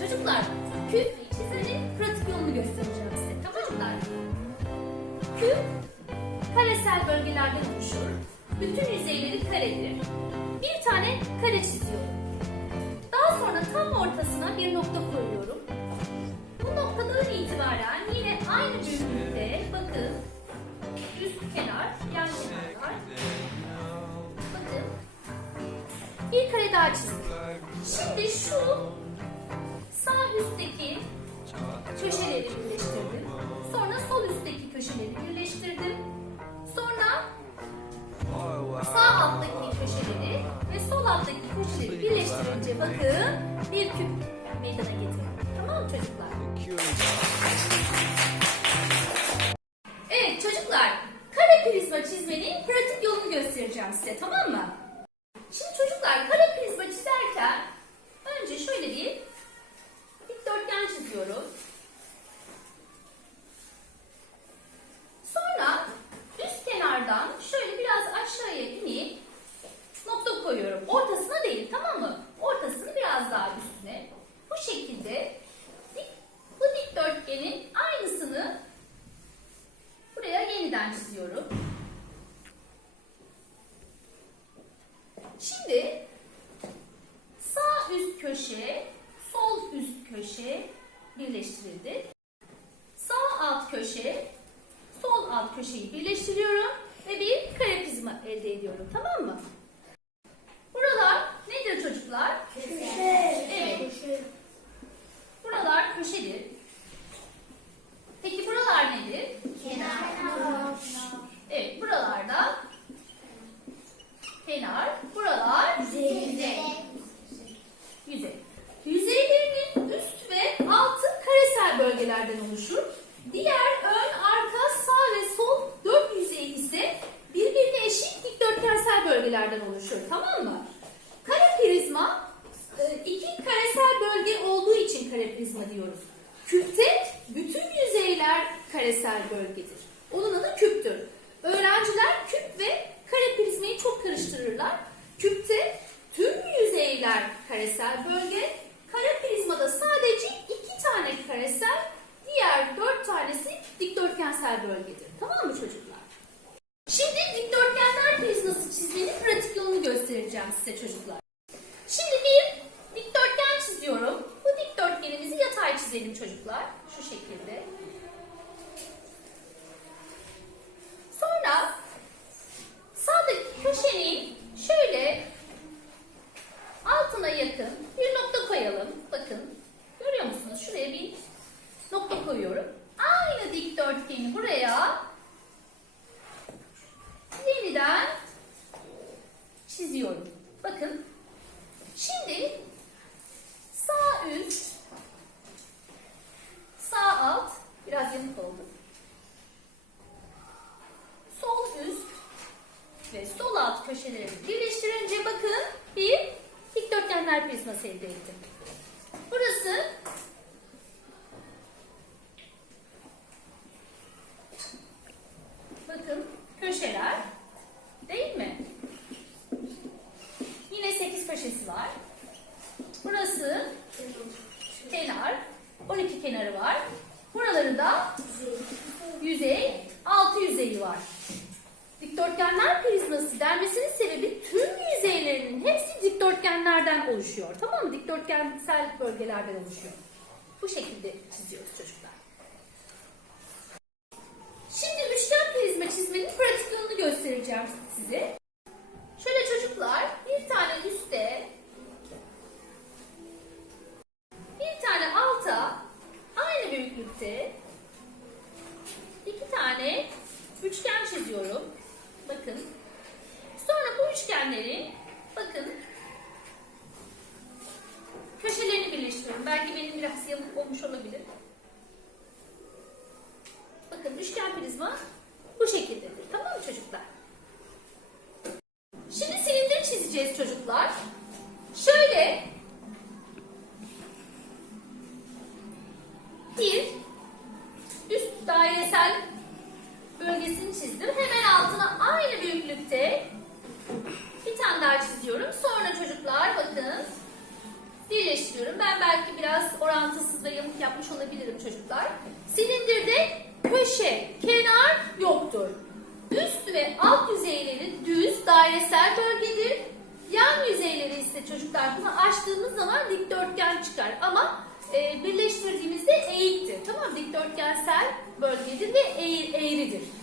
Çocuklar, küp çizenin pratik yolunu göstereceğim size. Tamam çocuklar? Küp, karesel bölgelerden oluşur. Bütün yüzeyleri karedir. Bir tane kare çiziyorum. Daha sonra tam ortasına bir nokta koyuyorum. Bu noktadan itibaren yine aynı büyüklükte bakın üst kenar, yan kenarlar. Bakın bir kare daha çizdim. Şimdi şu ve sol alttaki köşeleri birleştirince bakın bir küp meydana getirdim. Tamam mı çocuklar? Evet çocuklar, kare prizma çizmenin pratik yolunu göstereceğim size tamam mı? Koyuyorum. Ortasına değil tamam mı? Ortasını biraz daha üstüne. Bu şekilde bu dikdörtgenin aynısını buraya yeniden çiziyorum. Şimdi sağ üst köşe, sol üst köşe birleştirildi. Sağ alt köşe, sol alt köşeyi birleştiriyorum ve bir kare prizma elde ediyorum. Tamam mı? Buralar nedir çocuklar? Evet. Buralar köşedir. Peki buralar nedir? Evet, buralarda kenar, buralar yüzey. Yüzeylerinin üst ve altı karesel bölgelerden oluşur. Diğer ön, arka, sağ ve sol dört yüzey ise birbirine eşit dikdörtgensel bölgelerden oluşur. Tamam mı? Kare prizma e, iki karesel bölge olduğu için kare prizma diyoruz. Küpte bütün yüzeyler karesel bölgedir. Onun adı küptür. Öğrenciler küp ve kare prizmayı çok karıştırırlar. Küpte tüm yüzeyler karesel bölge, kare prizmada sadece iki tane karesel, diğer dört tanesi dikdörtgensel bölgedir. Tamam mı çocuklar? Şimdi dikdörtgenler prizması çizmenin pratik yolunu göstereceğim size çocuklar. Şimdi bir dikdörtgen çiziyorum. Bu dikdörtgenimizi yatay çizelim çocuklar. Şu şekilde. Sonra sağdaki köşenin şöyle altına yakın bir nokta koyalım. Bakın görüyor musunuz? Şuraya bir nokta koyuyorum. Aynı dikdörtgeni buraya yeniden çiziyorum. Bakın. Şimdi sağ üst, sağ alt biraz yanık oldu. Sol üst ve sol alt köşeleri birleştirince bakın bir dikdörtgenler prizması elde ettim. Burası bakın köşeler değil mi? Yine 8 köşesi var. Burası kenar. 12 kenarı var. Buraları da yüzey, altı yüzeyi var. Dikdörtgenler prizması denmesinin sebebi tüm yüzeylerinin hepsi dikdörtgenlerden oluşuyor. Tamam mı? Dikdörtgensel bölgelerden oluşuyor. Bakın. Sonra bu üçgenleri bakın köşelerini birleştiriyorum. Belki benim biraz yamuk olmuş olabilir. Bakın üçgen prizma bu şekildedir. Tamam mı çocuklar? Şimdi silindir çizeceğiz çocuklar. Şöyle bir olabilirim çocuklar. Silindirde köşe, kenar yoktur. Üst ve alt yüzeyleri düz, dairesel bölgedir. Yan yüzeyleri ise çocuklar bunu açtığımız zaman dikdörtgen çıkar ama e, birleştirdiğimizde eğiktir. Tamam? Dikdörtgensel bölgedir ve eğri, eğridir.